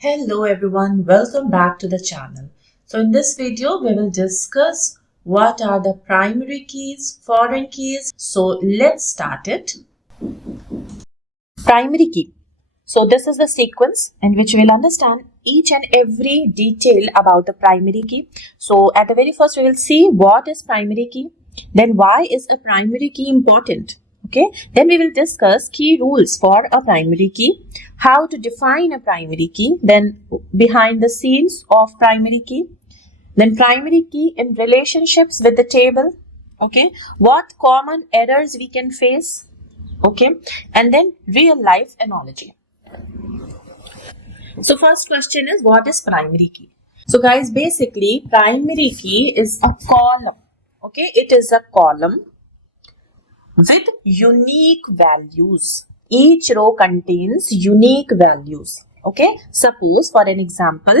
Hello everyone, welcome back to the channel. So in this video we will discuss what are the primary keys, foreign keys. So let's start it. Primary key. So this is the sequence in which we'll understand each and every detail about the primary key. So at the very first we will see what is primary key, then why is a primary key important. Okay, then we will discuss key rules for a primary key, how to define a primary key, then behind the scenes of primary key, then primary key in relationships with the table, okay, what common errors we can face, okay, and then real life analogy. So first question is, what is primary key? So guys, basically primary key is a column, okay, it is a column with unique values. Each row contains unique values. Okay, suppose for an example,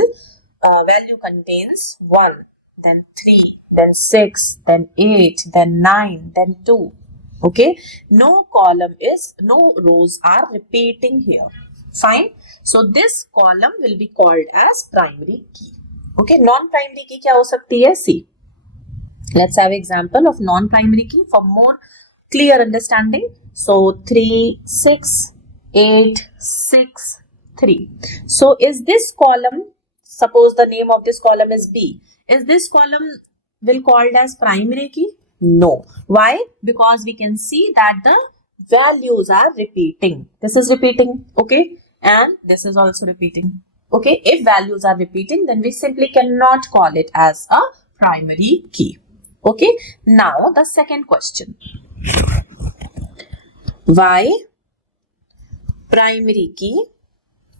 value contains 1, then 3, then 6, then 8, then 9, then 2. Okay, no rows are repeating here. Fine. So this column will be called as primary key. Okay, non-primary key क्या हो सकती है? See, let's have example of non-primary key for more clear understanding. So 3, 6, 8, 6, 3. So is this column, suppose the name of this column is B, is this column will called as primary key? No. Why? Because we can see that the values are repeating. This is repeating, okay, and this is also repeating. Okay, if values are repeating, then we simply cannot call it as a primary key. Okay, now the second question. Why primary key,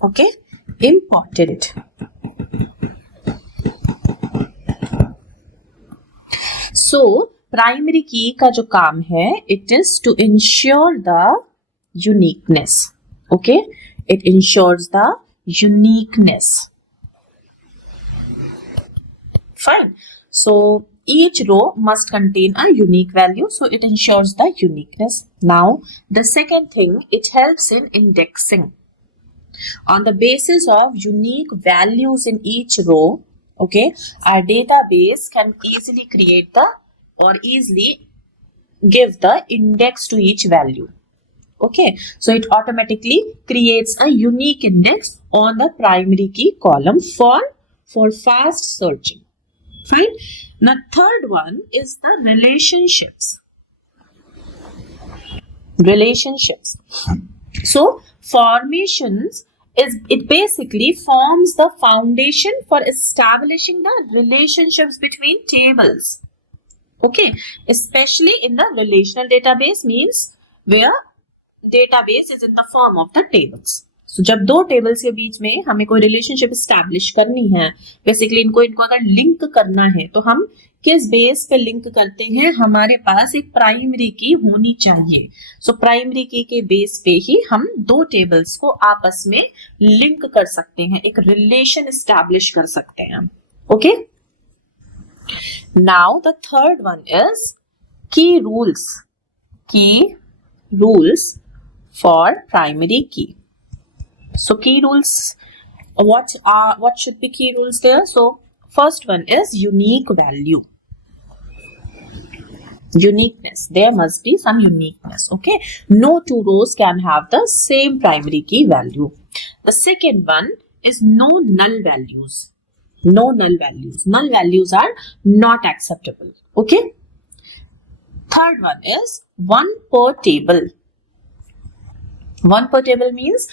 okay, important? So primary key का जो काम है, it is to ensure the uniqueness. Okay, it ensures the uniqueness. Fine. So each row must contain a unique value, so it ensures the uniqueness. Now, the second thing, it helps in indexing. On the basis of unique values in each row, okay, our database can easily create easily give the index to each value. Okay, so it automatically creates a unique index on the primary key column for fast searching. Fine. Now third one is the relationships. Relationships. So formations it basically forms the foundation for establishing the relationships between tables. Okay, especially in the relational database, means where database is in the form of the tables. So जब दो tables के बीच में हमें कोई relationship establish करनी है, basically इनको अगर लिंक करना है तो हम किस बेस पे लिंक करते हैं? हमारे पास एक प्राइमरी की होनी चाहिए. सो प्राइमरी की के बेस पे ही हम दो टेबल्स को आपस में लिंक कर सकते हैं, एक रिलेशन एस्टैब्लिश कर सकते हैं. Okay, now the third one is की रूल्स. की rules for primary key. So key rules, what should be key rules there? So first one is unique value. Uniqueness, there must be some uniqueness. Okay, no two rows can have the same primary key value. The second one is no null values. No null values. Null values are not acceptable. Okay, third one is one per table. One per table means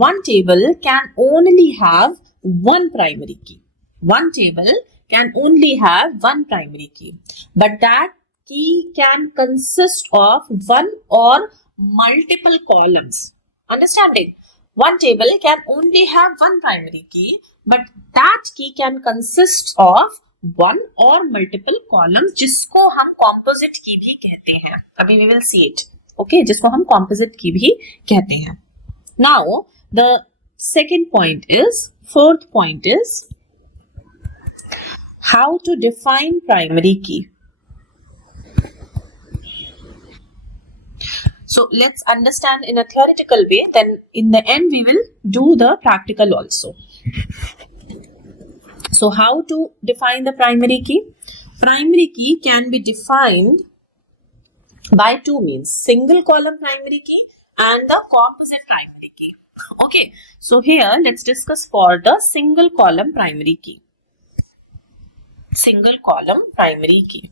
one table can only have one primary key. One table can only have one primary key, but that key can consist of one or multiple columns. Understanding? One table can only have one primary key, but that key can consist of one or multiple columns, जिसको हम composite key भी कहते हैं. अभी we will see it. Okay, जिसको हम composite की भी कहते हैं. Now the fourth point is how to define primary key. So let's understand in a theoretical way, then in the end we will do the practical also. So how to define the primary key? Primary key can be defined by two means, single column primary key and the composite primary key. Okay, so here let's discuss for the single column primary key. Single column primary key.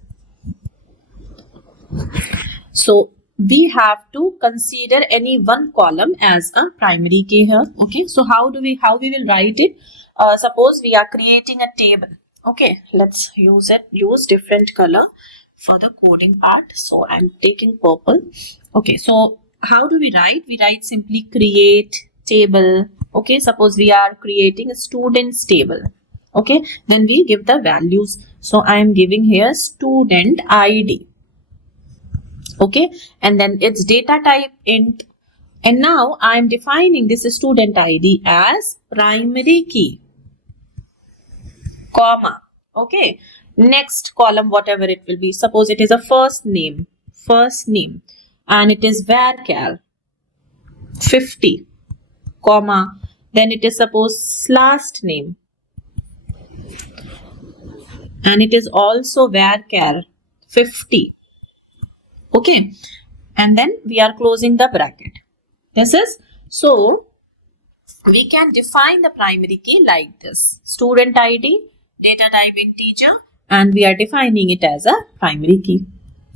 So we have to consider any one column as a primary key here. Okay, so how we will write it? Suppose we are creating a table. Okay, let's use different color for the coding part. So I'm taking purple. Okay, so how do we write? We write simply create table. Okay, suppose we are creating a student's table. Okay, then we give the values. So I am giving here student ID. Okay, and then its data type int. And now I am defining this student ID as primary key, comma. Okay, next column, whatever it will be. Suppose it is a first name, and it is varchar 50, comma. Then it is suppose last name, and it is also varchar 50. Okay, and then we are closing the bracket. This is, so we can define the primary key like this: student ID, data type integer, and we are defining it as a primary key.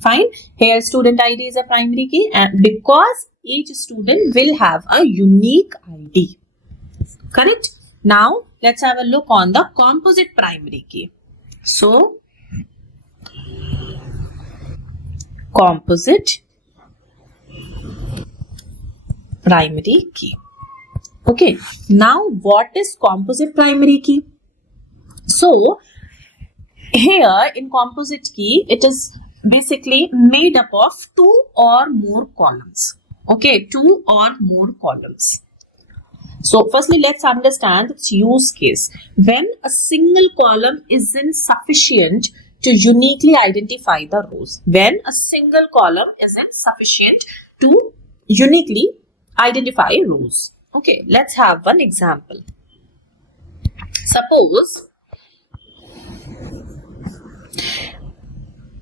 Fine. Here student ID is a primary key, and because each student will have a unique ID. Correct? Now let's have a look on the composite primary key. So composite primary key. Okay, now what is composite primary key? So here in composite key, it is basically made up of two or more columns. Okay, two or more columns. So firstly, let's understand its use case. When a single column isn't sufficient to uniquely identify the rows. When a single column isn't sufficient to uniquely identify rows. Okay, let's have one example. Suppose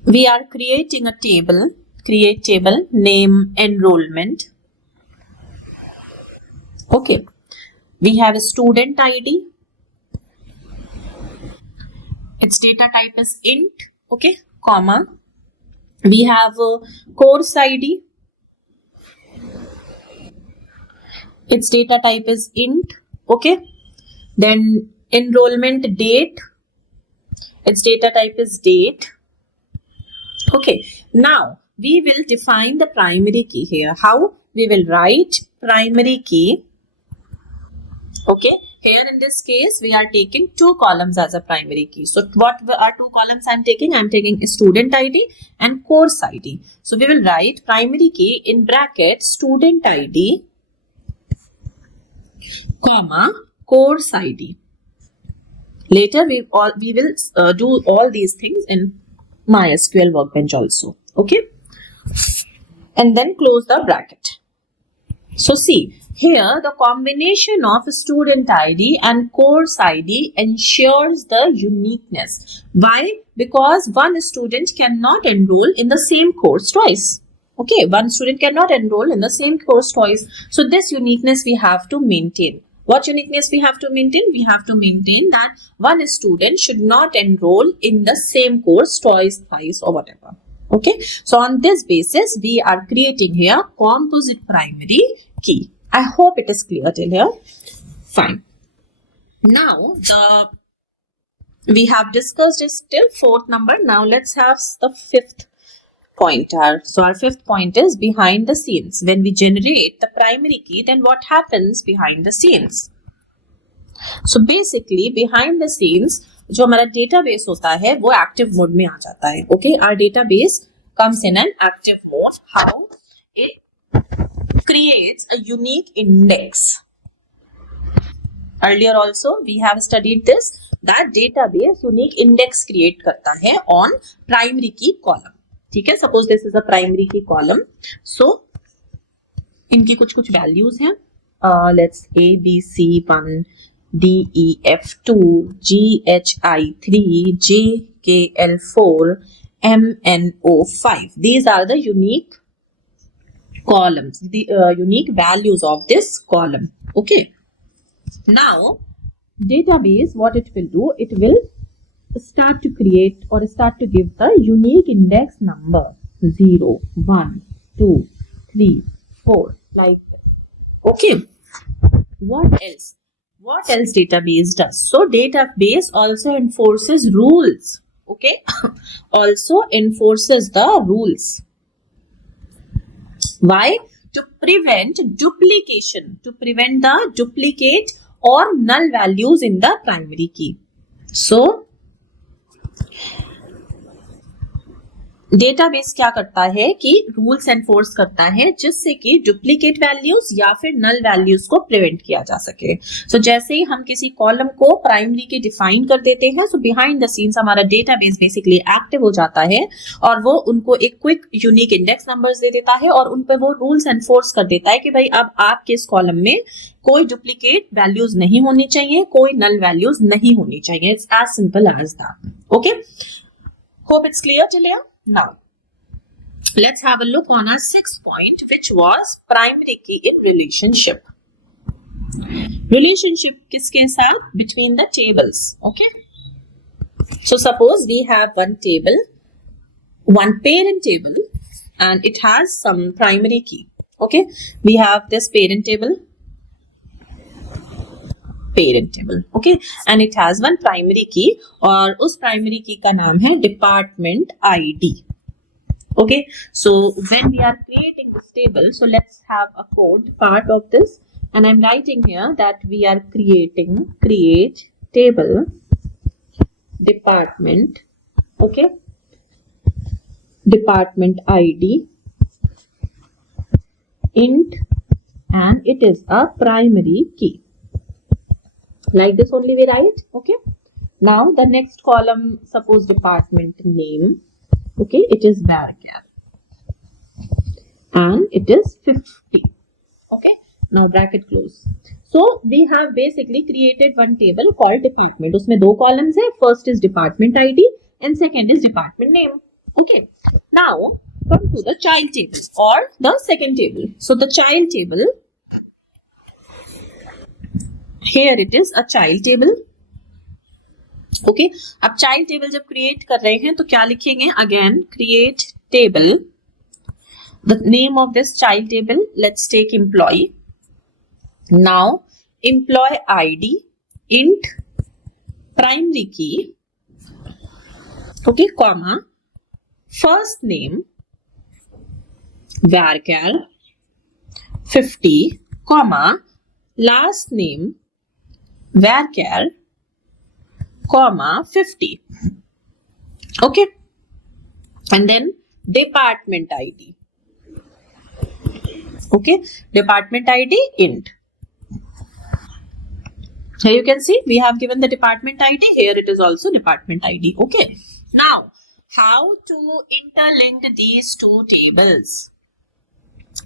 we are creating a table, create table, name enrollment. Okay, we have a student ID. Its data type is int, okay, comma. We have a course ID. Its data type is int, okay. Then enrollment date. Its data type is date. Okay, now we will define the primary key here. How? We will write primary key. Okay, here in this case, we are taking two columns as a primary key. So what are two columns I am taking? I am taking student ID and course ID. So we will write primary key in bracket student ID, comma, course ID. Later we will do all these things in MySQL Workbench also. Okay, and then close the bracket. So see, here the combination of student ID and course ID ensures the uniqueness. Why? Because one student cannot enroll in the same course twice. Okay, one student cannot enroll in the same course twice. So this uniqueness we have to maintain. What uniqueness we have to maintain? We have to maintain that one student should not enroll in the same course twice, thrice, or whatever. Okay, so on this basis, we are creating here composite primary key. I hope it is clear till here. Fine. Now, we have discussed this till fourth number. Now, let's have the fifth pointer. So, our fifth point is behind the scenes. When we generate the primary key, then what happens behind the scenes? So, basically, behind the scenes, जो हमारा database होता है वो active mode में आ जाता है. Okay, our database comes in an active mode. How? It creates a unique index. Earlier also we have studied this, that database unique index create करता है on primary key column. ठीक है, suppose this is a primary key column. So इनकी कुछ कुछ values हैं. Let's A B C 1 D E F 2 G H I 3 J K L 4 M N O 5. These are the unique columns, the unique values of this column. Okay. Now, database, what it will do, it will start to create or start to give the unique index number 0, 1, 2, 3, 4, like this. Okay. What else? What else database does? So database also enforces rules. Okay. Also enforces the rules. Why? To prevent duplication, to prevent the duplicate or null values in the primary key. So database क्या करता है कि rules enforce करता है जिससे कि duplicate values या फिर नल वैल्यूज को प्रिवेंट किया जा सके. सो जैसे ही हम किसी कॉलम को प्राइमरी के डिफाइन कर देते हैं, सो बिहाइंड द सीन्स हमारा डेटाबेस बेसिकली एक्टिव हो जाता है और वो उनको एक quick unique index numbers they देता है और उन पे वो रूल्स एनफोर्स कर देता है कि भाई अब आपके इस कॉलम में कोई डुप्लीकेट वैल्यूज नहीं होनी चाहिए, कोई नल वैल्यूज नहीं होनी चाहिए. It's as simple as that. Okay, hope it's clear till here. Now, let's have a look on our sixth point, which was primary key in relationship. Relationship किसके साथ? Between the tables. Okay. So suppose we have one table, one parent table, and it has some primary key. Okay. We have this parent table. Okay, and it has one primary key और उस primary key का नाम है department ID. Okay, so when we are creating this table, so let's have a code part of this, and I'm writing here that we are create table department. Okay, department ID int, and it is a primary key. Like this only we write. Okay. Now the next column, suppose department name. Okay, it is varchar and it is 50. Okay. Now bracket close. So we have basically created one table called department. उसमें दो columns है. First is department ID and second is department name. Okay. Now come to the child table or the second table. So the child table. Here it is a child table. Okay. अब child table जब create कर रहे हैं तो क्या लिखेंगे? Again create table. The name of this child table, let's take employee. Now employee ID int primary key. Okay, comma first name varchar 50, comma last name varchar, comma 50. Okay, and then department ID. Okay, department ID int. Here you can see we have given the department ID. Here it is also department ID. Okay, now how to interlink these two tables?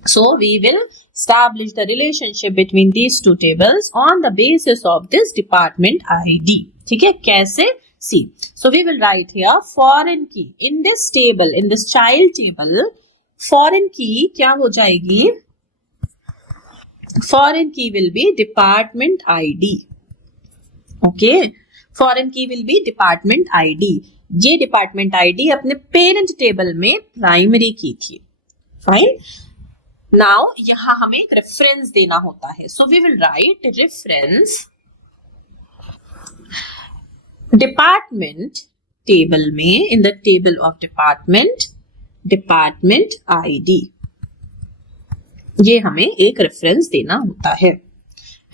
So we will establish the relationship between these two tables on the basis of this department ID. ठीक है, कैसे? See, so we will write here foreign key in this table, in this child table. Foreign key क्या हो जाएगी? Foreign key will be department ID. Okay, foreign key will be department ID. ये department ID अपने parent table में primary key थी. Fine. Now यहां हमें एक रेफरेंस देना होता है. So we will write reference department table में, in the table of department ID. ये हमें एक रेफरेंस देना होता है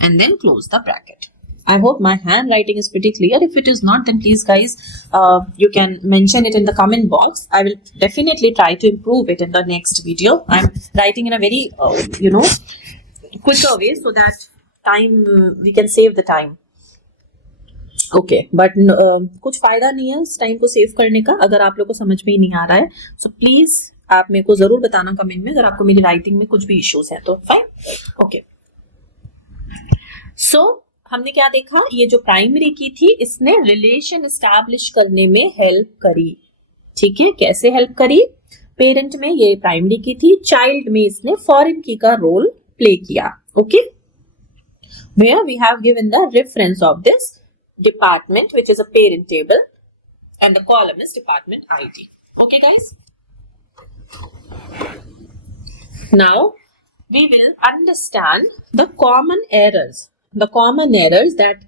and then close the bracket. I hope my handwriting is pretty clear. If it is not, then please guys, you can mention it in the comment box. I will definitely try to improve it in the next video. I'm writing in a very, quicker way so that we can save the time. Okay, but कुछ फायदा नहीं है इस time को save करने का अगर आप लोग को समझ में ही नहीं आ रहा है. So please आप मेरे को जरूर बताना कमेंट में अगर आपको मेरी राइटिंग में कुछ भी इश्यूज हैं तो। Fine, okay. सो हमने क्या देखा, ये जो प्राइमरी की थी इसने रिलेशन एस्टैब्लिश करने में हेल्प करी। ठीक है, कैसे हेल्प करी? पेरेंट में ये प्राइमरी की थी, चाइल्ड में इसने फॉरेन की का रोल प्ले किया। Okay, where we have given the reference of this department which is a parent table and the column is department ID. Okay guys, now we will understand the common errors that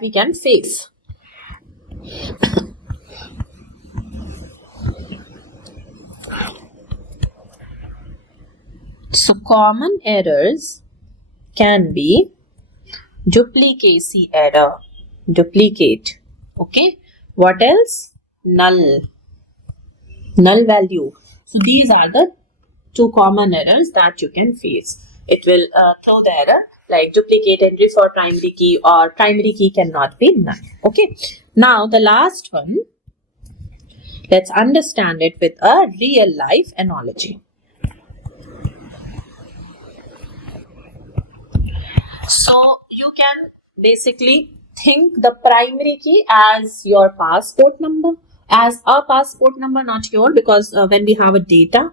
we can face. So common errors can be duplicacy error, duplicate. Okay, what else? Null value. So these are the two common errors that you can face. It will throw the error like duplicate entry for primary key or primary key cannot be null. Okay, now the last one, let's understand it with a real life analogy. So you can basically think the primary key as your passport number, as a passport number, not your, because when we have a data,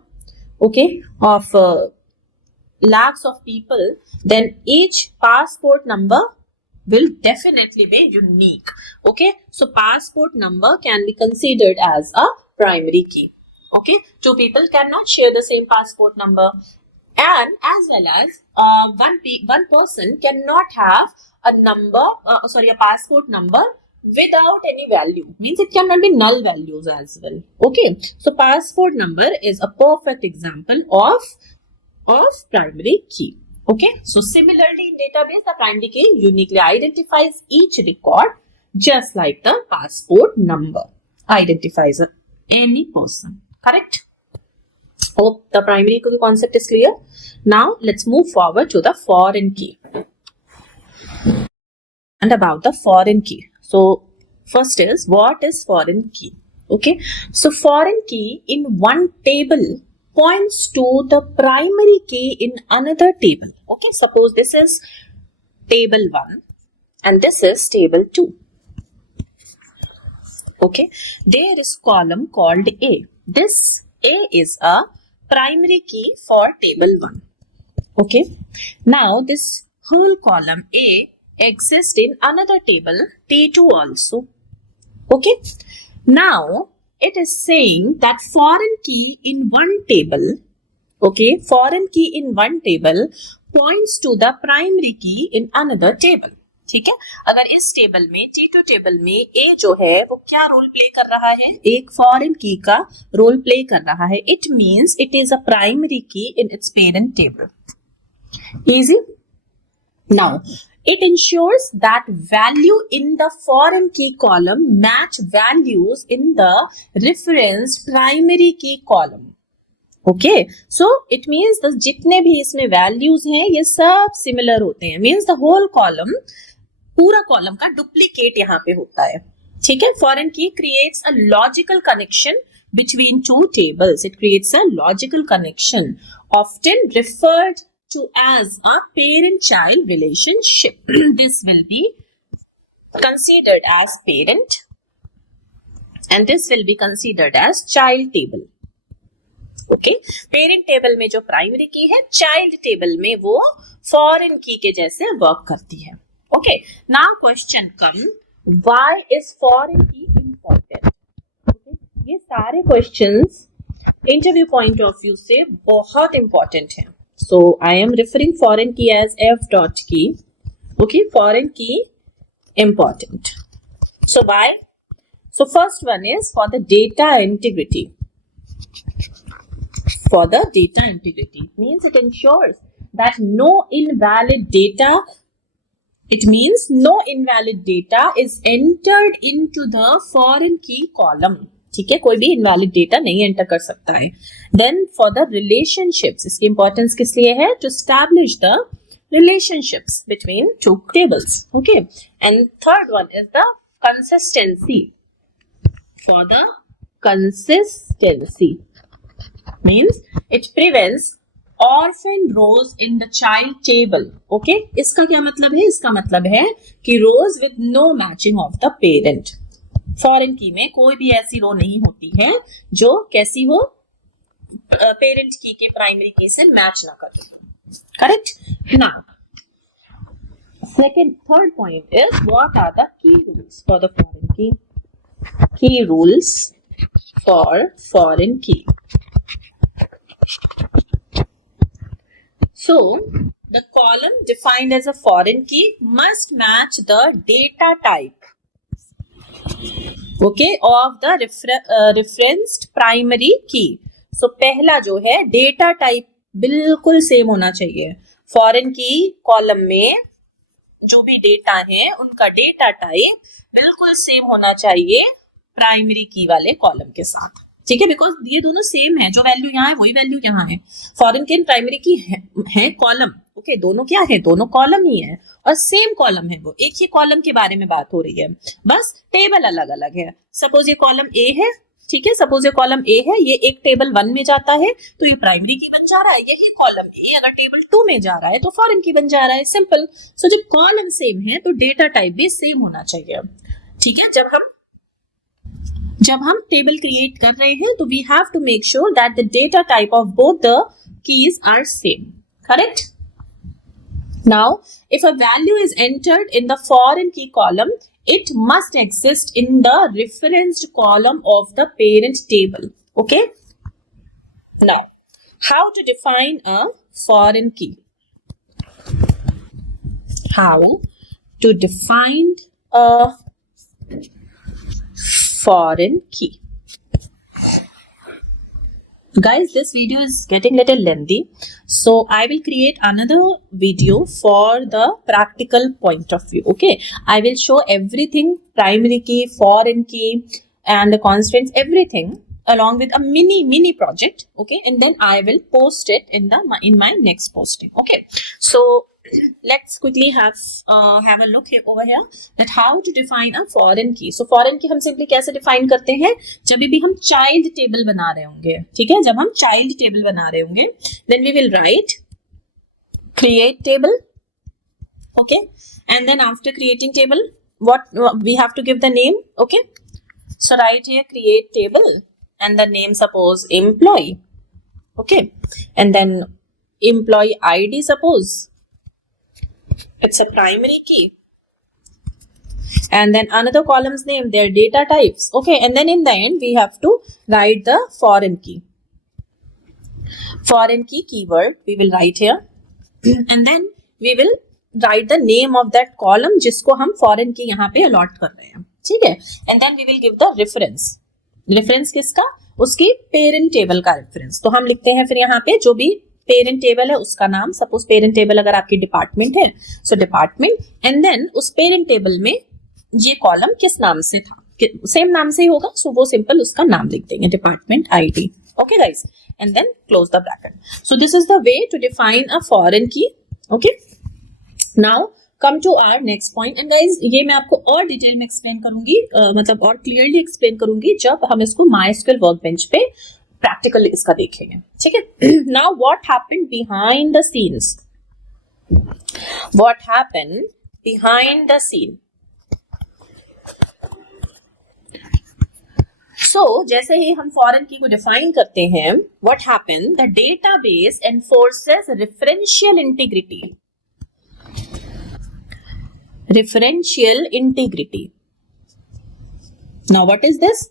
okay, of lakhs of people, then each passport number will definitely be unique. Okay, so passport number can be considered as a primary key. Okay, two people cannot share the same passport number. And as well as one person cannot have a passport number without any value. Means it cannot be null values as well. Okay, so passport number is a perfect example of primary key. Okay, so similarly in database, the primary key uniquely identifies each record just like the passport number identifies any person. Correct? Hope the primary key concept is clear. Now let's move forward to the foreign key. And about the foreign key. So first is, what is foreign key? Okay, so foreign key in one table points to the primary key in another table. Okay, suppose this is table 1 and this is table 2. Okay, there is column called A. This A is a primary key for table 1. Okay, now this whole column A exists in another table T2 also. Okay, now it is saying that foreign key in one table, okay, foreign key in one table points to the primary key in another table. ठीक है, अगर इस table में T2 table में A जो है वो क्या रोल प्ले कर रहा है? एक फॉरेन की का रोल प्ले कर रहा है. It means it is a primary key in its parent table. Easy? Now, it ensures that value in the foreign key column match values in the referenced primary key column. Okay, so it means the जितने भी इसमें values हैं ये सब similar होते हैं. Means the whole column, पूरा column का डुप्लीकेट यहाँ पे होता है. ठीक है, फॉरेन की creates a logical connection between two tables. It creates a logical connection, often referred to as a parent-child relationship. This will be considered as parent and this will be considered as child table. Okay, parent table में जो primary की है, child table में वो foreign की के जैसे work करती है. Okay, now question come, why is foreign key important? Okay, ये सारे questions interview point of view से बहुत important हैं. So I am referring foreign key as f dot key. Okay, foreign key important. So why? So first one is for the data integrity. For the data integrity, it means it ensures that no invalid data. It means no invalid data is entered into the foreign key column. ठीक है, कोई भी invalid data नहीं enter कर सकता है. Then for the relationships, इसकी importance किस लिए है? To establish the relationships between two tables. Okay, and third one is the consistency. For the consistency, means it prevents orphan rows in the child table. Okay, इसका क्या मतलब है? इसका मतलब है कि rows with no matching of the parent. Foreign की में कोई भी ऐसी रो नहीं होती है जो कैसी हो, पेरेंट की के प्राइमरी की से मैच ना करे. Correct. Now second third point is what are the key rules for the foreign key. Key rules for foreign key. So the column defined as a foreign key must match the data type, okay, of the referenced primary key. So पहला जो है data type बिल्कुल same होना चाहिए. Foreign की column में जो भी डेटा है उनका डेटा टाइप बिल्कुल सेम होना चाहिए प्राइमरी की वाले कॉलम के साथ. ठीक है, बिकॉज ये दोनों सेम है. जो वैल्यू यहाँ है वही वैल्यू यहाँ है. फॉरेन की प्राइमरी की है कॉलम. ओके, दोनों क्या है? दोनों कॉलम ही है और सेम कॉलम है. वो एक ही कॉलम के बारे में बात हो रही है, बस टेबल अलग अलग है. सपोज ये कॉलम ए है, ठीक है, सपोज ये कॉलम ए है, ये एक टेबल 1 में जाता है तो ये प्राइमरी की बन जा रहा है. यही कॉलम ए अगर टेबल 2 में जा रहा है तो फॉरेन की बन जा रहा है. सिंपल. सो जब कॉलम सेम है तो डेटा टाइप भी सेम होना चाहिए. ठीक है, जब हम टेबल क्रिएट कर रहे हैं तो we have to make sure that the data type of both the keys are same. Correct. Now, if a value is entered in the foreign key column, it must exist in the referenced column of the parent table. Okay? Now, how to define a foreign key? How to define a foreign key? Guys, this video is getting little lengthy, so I will create another video for the practical point of view. Okay, I will show everything, primary key, foreign key and the constraints, everything along with a mini project. Okay, and then I will post it in my next posting. Okay, so let's quickly have a look over here that how to define a foreign key. So foreign key हम simply कैसे define करते हैं? जब भी हम child table बना रहे होंगे, ठीक है, जब हम child table बना रहे होंगे, then we will write create table. Okay, and then after creating table, what we have to give the name. Okay, so write here create table and the name, suppose employee. Okay, and then employee ID, suppose it's a primary key, and then another column's name, their data types. Okay, and then in the end we have to write the foreign key. Foreign key keyword we will write here, and then we will write the name of that column जिसको हम foreign key यहाँ पे allot कर रहे हैं. ठीक है, and then we will give the reference. reference किसका? उसकी parent table का reference. तो हम लिखते हैं फिर यहाँ पे जो भी पेरेंट टेबल है उसका नाम. सपोज पेरेंट टेबल अगर आपकी डिपार्टमेंट है, सो डिपार्टमेंट, एंड देन उस पेरेंट टेबल में ये कॉलम किस नाम से था, सेम नाम से ही होगा, सो वो सिंपल उसका नाम लिख देंगे, department ID. Okay guys, and then close the bracket. So this is the way to define a foreign key. Okay, now come to our next point. And guys ये मैं आपको और डिटेल में एक्सप्लेन करूंगी, मतलब और क्लियरली एक्सप्लेन करूंगी जब हम इसको MySQL वर्कबेंच पे प्रैक्टिकली इसका देखेंगे. ठीक है. Now what happened behind the scenes. What happened behind the scene. So जैसे ही हम फॉरेन की को डिफाइन करते हैं, what happened, the database enforces referential integrity. Referential integrity. Now what is this?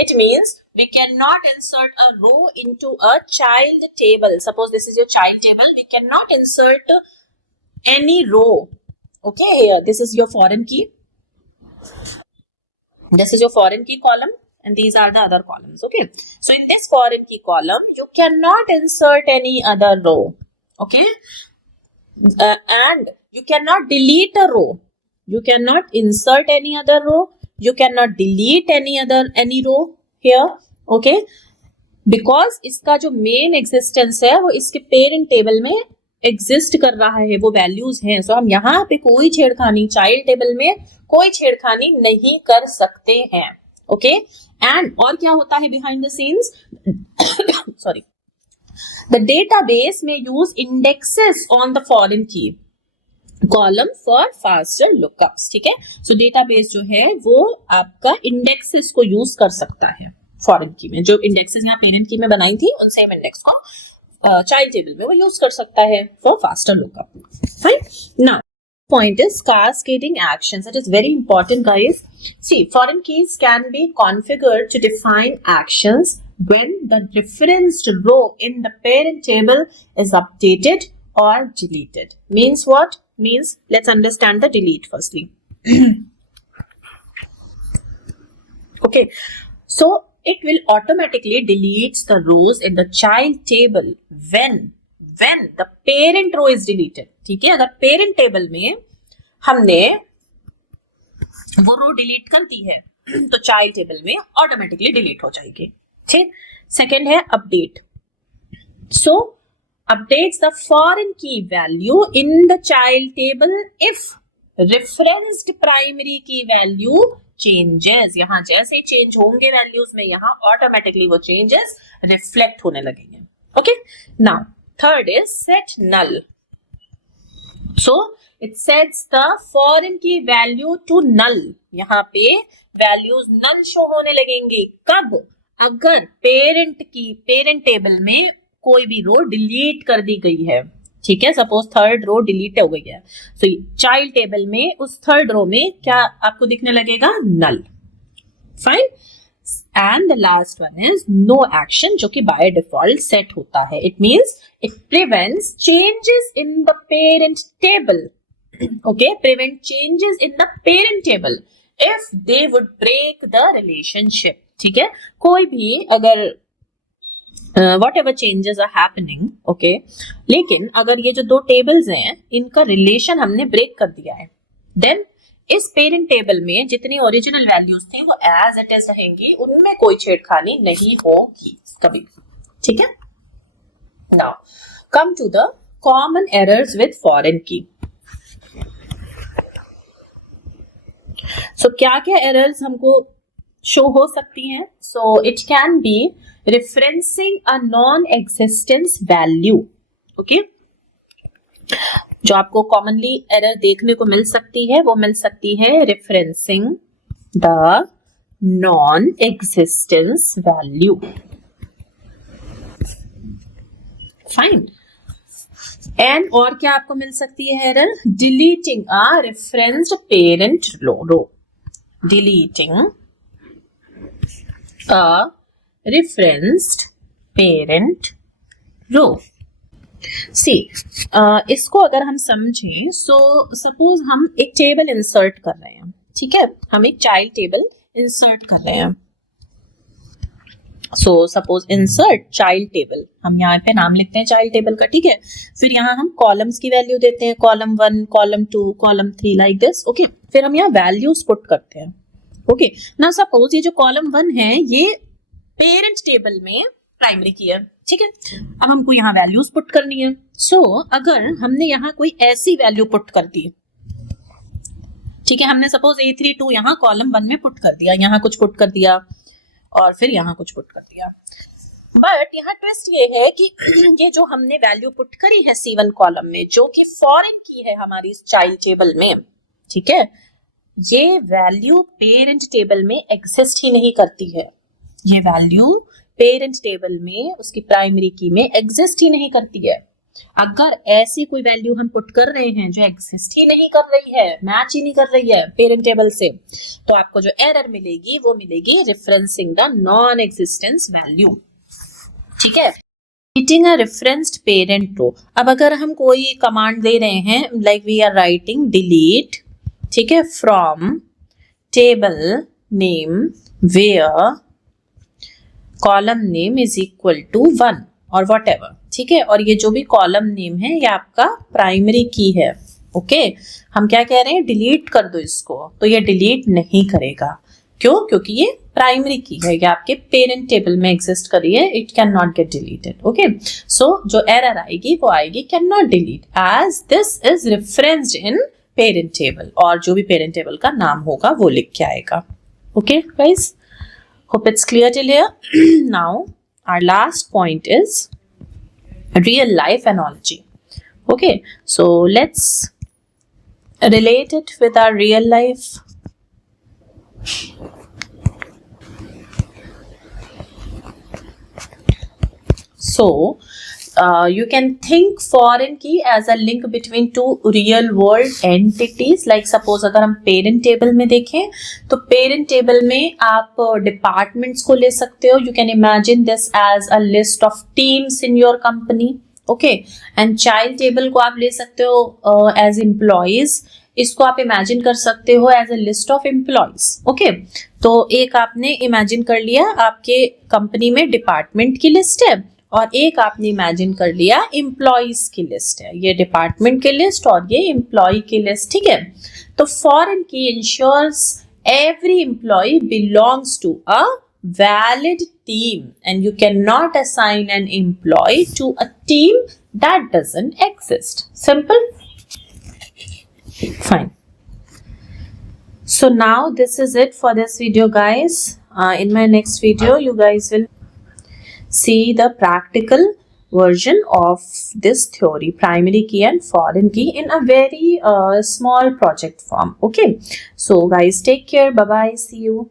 It means we cannot insert a row into a child table. Suppose this is your child table. We cannot insert any row. Okay, here this is your foreign key. This is your foreign key column, and these are the other columns. Okay, so in this foreign key column, you cannot insert any other row. Okay, and you cannot delete a row. You cannot insert any other row. You cannot delete any row here. Okay, because इसका जो main existence है वो इसके parent table में exist कर रहा है, वो values हैं. So हम यहाँ पे कोई छेड़खानी child table में कोई छेड़खानी नहीं कर सकते हैं. Okay, and और क्या होता है behind the scenes? Sorry. The database may use indexes on the foreign key column for faster lookups. ठीक है, so database जो है वो आपका indexes को use कर सकता है foreign key में. जो indexes यहाँ parent key में बनाई थी उन same index को child table में वो use कर सकता है for faster lookup. Fine. Now point is cascading actions. That is very important, guys. See, foreign keys can be configured to define actions when the referenced row in the parent table is updated or deleted. Means what? Means let's understand the delete firstly. Okay, so it will automatically delete the rows in the child table when the parent row is deleted. ठीक है, अगर parent table में हमने वो रो delete कर दी है तो चाइल्ड टेबल में ऑटोमेटिकली डिलीट हो जाएगी. ठीक. सेकेंड है update. So updates the foreign key value in the child table if referenced primary key value changes. यहां जैसे चेंज होंगे वैल्यूज में यहां ऑटोमेटिकली वो चेंजेस रिफ्लेक्ट होने लगेंगे. Okay. Now third is set null. So it sets the foreign key value to null. यहाँ पे वैल्यूज नल शो होने लगेंगे. कब? अगर पेरेंट टेबल में कोई भी रो डिलीट कर दी गई है. ठीक है, सपोज थर्ड रो डिलीट हो गई है, सो चाइल्ड टेबल में उस थर्ड रो में क्या आपको दिखने लगेगा? Null. Fine. And the last one is no action, जो कि बाय डिफॉल्ट सेट होता है. It means it prevents changes in the parent table. Okay, prevent changes in the parent table if they would break the relationship. ठीक है, कोई भी अगर whatever changes are happening, okay, लेकिन अगर ये जो दो टेबल्स हैं इनका रिलेशन हमने ब्रेक कर दिया है, देन इस पेरेंट टेबल में जितनी ओरिजिनल वैल्यूज थी वो एज इट इज रहेंगी, उनमें कोई छेड़खानी नहीं होगी कभी. ठीक है. Now come to the common errors with foreign key. So क्या क्या एरर्स हमको शो हो सकती हैं? So it can be referencing a non existence value. Okay, जो आपको कॉमनली एरर देखने को मिल सकती है वो मिल सकती है referencing the non existence value. Fine. And और क्या आपको मिल सकती है error? Deleting a referenced parent row. Deleting a referenced parent रो. सी, इसको अगर हम समझें, सो सपोज हम एक टेबल इंसर्ट कर रहे हैं. ठीक है, हम एक चाइल्ड टेबल इंसर्ट कर रहे हैं. So suppose insert child table, हम यहाँ पे नाम लिखते हैं चाइल्ड टेबल का. ठीक है, फिर यहाँ हम कॉलम्स की वैल्यू देते हैं, column 1, column 2, column 3 like this. Okay, फिर हम यहाँ वैल्यूज पुट करते हैं. ओके, ना सपोज ये जो कॉलम 1 है ये पेरेंट टेबल में प्राइमरी की है. ठीक है, अब हमको यहाँ वैल्यूज पुट करनी है. सो अगर हमने यहाँ कोई ऐसी वैल्यू पुट कर दी, ठीक है, हमने सपोज A32 यहाँ कॉलम 1 में पुट कर दिया, यहाँ कुछ पुट कर दिया और फिर यहाँ कुछ पुट कर दिया. बट यहाँ ट्विस्ट ये है कि ये जो हमने वैल्यू पुट करी है C1 कॉलम में, जो कि फॉरेन की है हमारी इस चाइल्ड टेबल में, ठीक है, ये वैल्यू पेरेंट टेबल में एग्जिस्ट ही नहीं करती है. ये वैल्यू पेरेंट टेबल में उसकी प्राइमरी की में एग्जिस्ट ही नहीं करती है. अगर ऐसी कोई वैल्यू हम पुट कर रहे हैं जो एग्जिस्ट ही नहीं कर रही है, मैच ही नहीं कर रही है पेरेंट टेबल से, तो आपको जो एरर मिलेगी वो मिलेगी referencing the non existence value. ठीक है, deleting a referenced parent row. अब अगर हम कोई कमांड दे रहे हैं, like we are writing delete, ठीक है, from table name where column name is equal to 1 और वट एवर. ठीक है, और ये जो भी कॉलम नेम है ये आपका प्राइमरी की है. ओके, हम क्या कह रहे हैं? डिलीट कर दो इसको, तो ये डिलीट नहीं करेगा. क्यों? क्योंकि ये प्राइमरी की है, ये आपके पेरेंट टेबल में एग्जिस्ट कर रही है. It can not get deleted. Okay, so जो एरर आएगी वो आएगी can not delete as this is referenced in parent table, और जो भी पेरेंट टेबल का नाम होगा वो लिख के आएगा. Okay guys, hope it's clear till here. Now our last point is real life analogy. Okay, so let's relate it with our real life. So you can think foreign key as a link between two real world entities. Like suppose अगर हम parent table में देखें तो parent table में आप departments को ले सकते हो. You can imagine this as a list of teams in your company. Okay, and child table को आप ले सकते हो as employees. इसको आप इमेजिन कर सकते हो as a list of employees. Okay, तो एक आपने इमेजिन कर लिया आपके कंपनी में डिपार्टमेंट की लिस्ट है और एक आपने इमेजिन कर लिया एम्प्लॉयज की लिस्ट है. ये डिपार्टमेंट की लिस्ट और ये एम्प्लॉय की लिस्ट. ठीक है, तो foreign key ensures every employee belongs to a valid team and you cannot assign an employee to a team that doesn't exist. Simple? Fine. So now this is it for this video, guys. In my next video you guys will see the practical version of this theory, primary key and foreign key, in a very small project form. Okay, so guys, take care. Bye bye, see you.